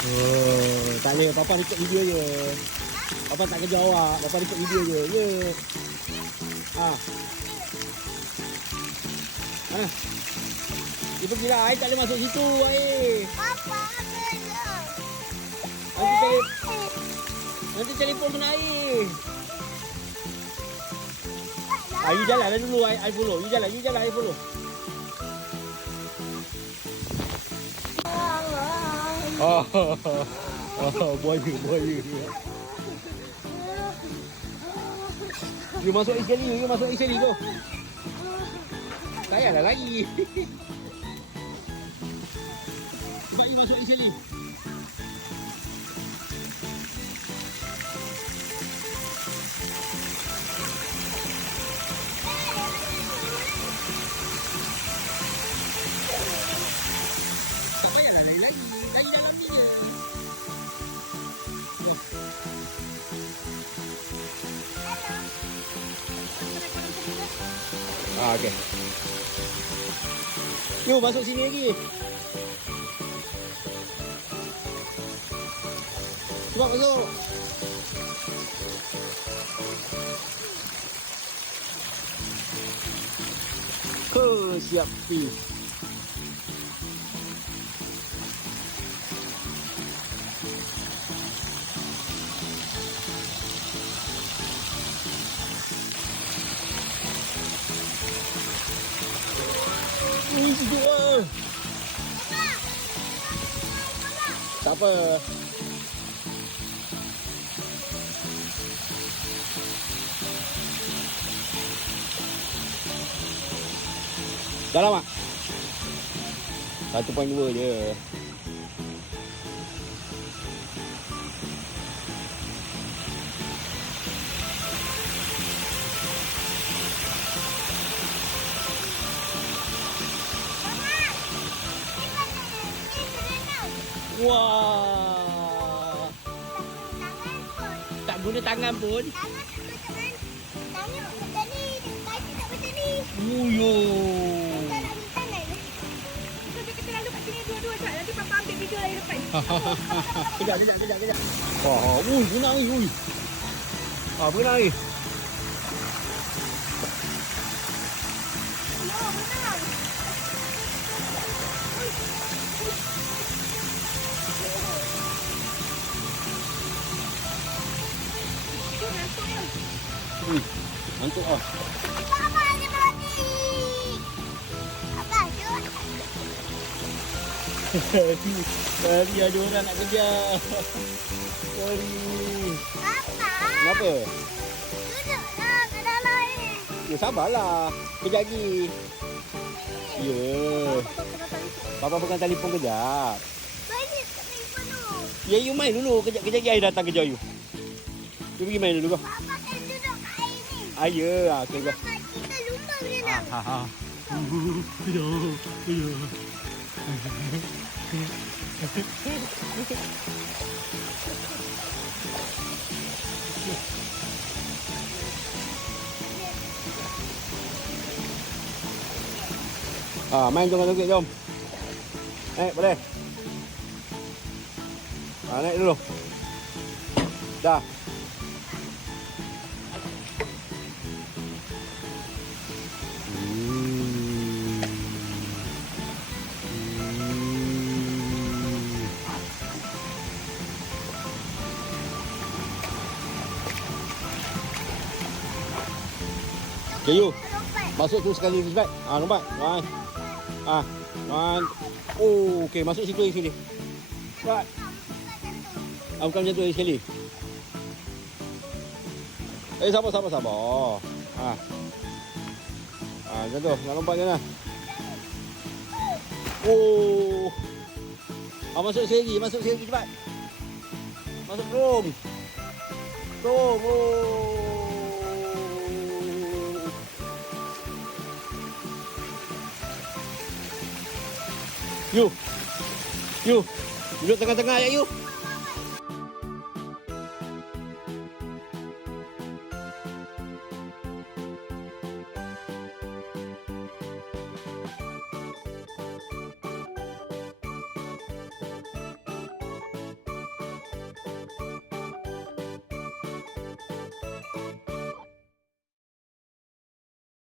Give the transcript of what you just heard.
Oh, tak boleh. Papa record video je. Papa tak kerja awak. Papa record video je. Ya. Ah. Ah. Dia pergilah. Air tak boleh masuk situ. Air. Papa Nanti telefon kena air. Ah, you jalan dulu. I follow. You jalan. I follow. Oh, buaya. You masuk air sekali tu. Tak payahlah lagi. Cepat you masuk air sekali. Tak payahlah lagi. Lagi dalam ni je. Ah, okey. Yuk masuk sini lagi. Cepat masuk. Siap pi. Sejuk ah. Tak apa. Dalam tak? 1.2 je. Wah. Tak guna tangan pun. Tangan macam ni, kaki tak macam ni. Muyo. Tak nak minta tangan. Kita lalu kat sini dua-dua sekejap. Nanti papa ambil video air depan. Kejap. Wah, benang ni. Benang ni. Benang. Ngantuk ah. Papa dia mati. Apa jod? Tadi ada orang nak kejar. Sorry. Papa. Kenapa? Duduklah kat dalam air. Ya sabarlah. Kejap lagi. Ya. Papa pegang telefon kejap. Banyak telefon tu. Ya, you main dulu. Kejap lagi air datang kejar you. You pergi main dulu kau. Papa kan duduk kat air ni. Ya. Okey kau. Kita lumba berenang. Main jom. Naik boleh. Naik dulu. Dah. Okay, you. Masuk tu sekali cepat. Lompat. One. Oh, okey, masuk situ lagi sekali. Cepat. Bukan macam tu lagi sekali. Sabar. Macam tu. Nak lompat je lah. Oh. Masuk sekali lagi cepat. Masuk terung. Oh. You. Duduk tengah-tengah ya you.